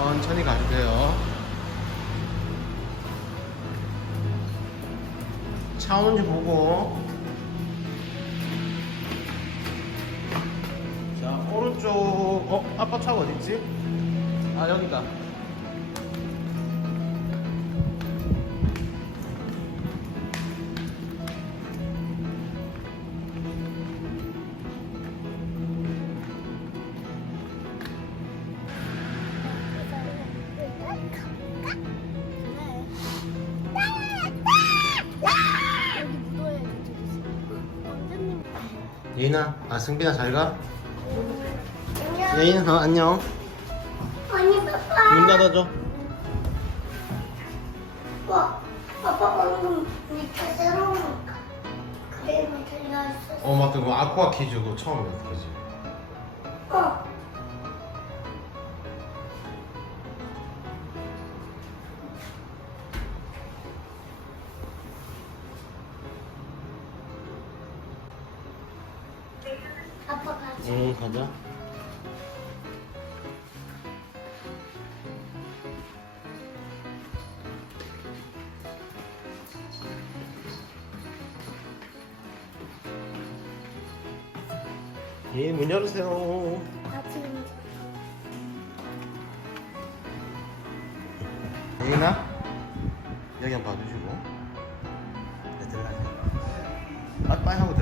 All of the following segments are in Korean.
천천히 가주세요. 차 오는지 보고. 자, 오른쪽. 어, 아빠 차가 어딨지? 아, 여기다. 예인아, 아, 승빈아 잘 가. 안녕. 예인, 어, 안녕. 아니 빠빠. 문 닫아줘. 와, 아빠 방금 밑에 새로운 그림이 들려있었어. 어, 맞다. 그 아쿠아 퀴즈 그거 처음 했 거지. 어. 아빠 같이. 응, 가자. 예, 문 열으세요. 같이. 예인아, 여기 한번 봐주시고. 네, 들어가세요. 빠이빠이 하고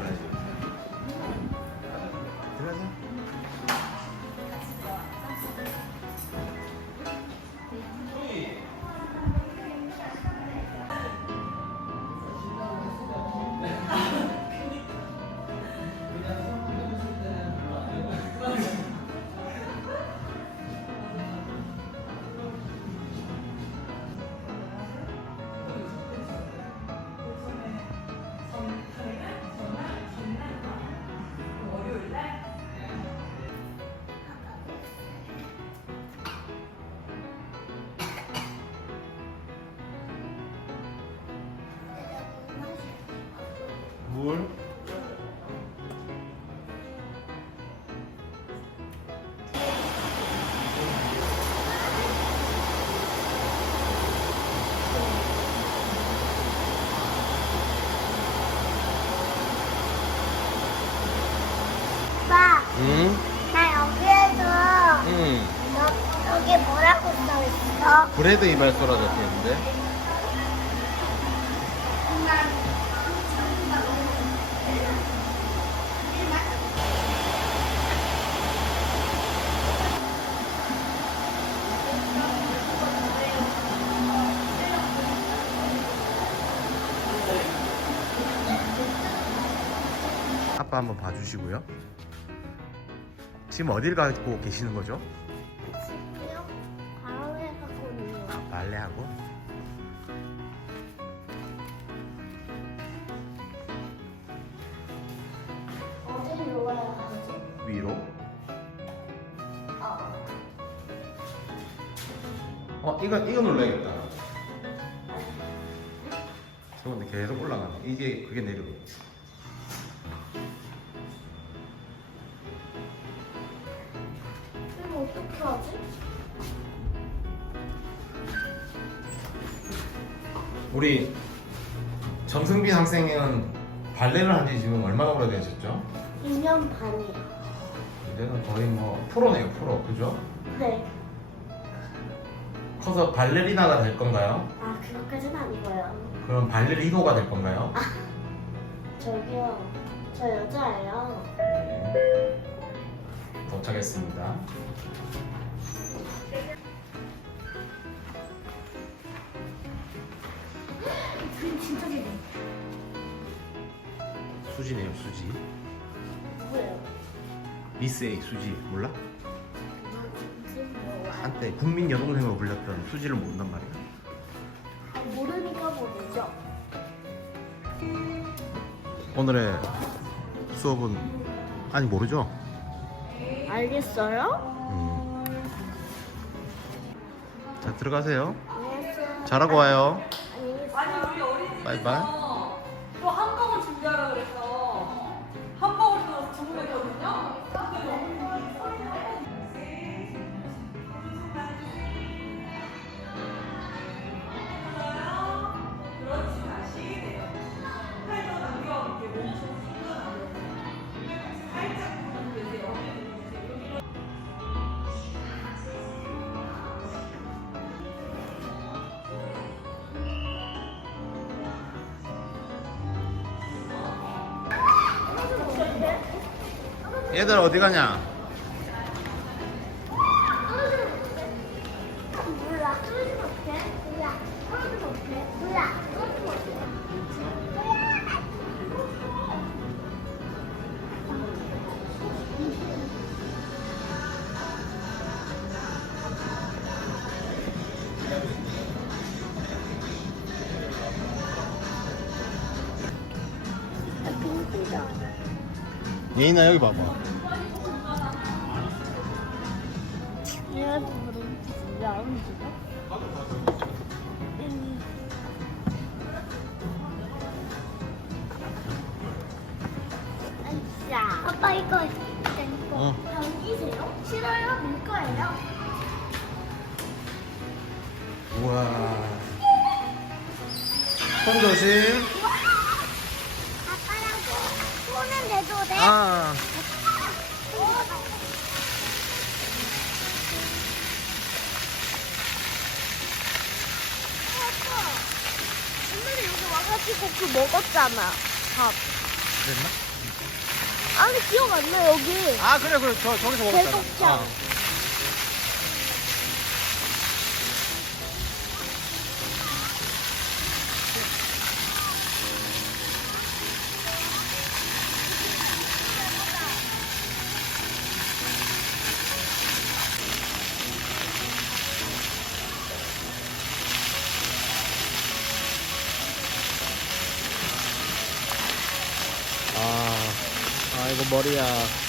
물. 아빠, 응? 나 여기에서 응. 여, 여기 뭐라고 써 있어? 브레드 이발소라 적혀있는데. 아빠 한번 봐주시고요. 지금 어딜 가고 계시는 거죠? 지금 과외 하고 있는 거. 말레하고 어디 놀아야 하지? 위로 어. 어 이거 이거 눌러야겠다 저건데 계속 올라가네 이게 그게 내리고 하지? 우리 정승빈 학생은 발레를 한지 지금 얼마나 오래되셨죠? 2년 반이요. 이제는 거의 뭐 프로네요 프로 그죠? 네. 커서 발레리나가 될 건가요? 아, 그것까지는 아니고요. 그럼 발레리노가 될 건가요? 저기요. 저 여자예요. 네. 도착했습니다 그림 진짜 기네. 수지네요 수지 누구예요? 미스 A 수지 몰라? 몰라요. 한때 국민 여동생으로 불렸던 수지를 모른단 말이야 아, 모르니까 모르죠. 오늘의 수업은 아니 모르죠? 알겠어요? 음. 자 들어가세요. 잘하고 와요 안녕히 아니 계세요. 우리 어린이집에서 바이바이. 또 한복을 준비하라 그래서 얘들 어디 가냐? 어떡해? 빙빙다. 예인아 여기 봐봐. 왜안 움직여? 음. 아이야. 아빠 이거 이거 어. 싫어요? 밀 거예요? 우와. 손 조심. 아빠라고 대도 돼? 아. 옛날에 여기 와가지고 그 먹었잖아 밥 됐나? 아니 기억 안 나 여기 아 그래 그래 저 저기서 먹었잖아. 대독장. 어. 이거 머리야.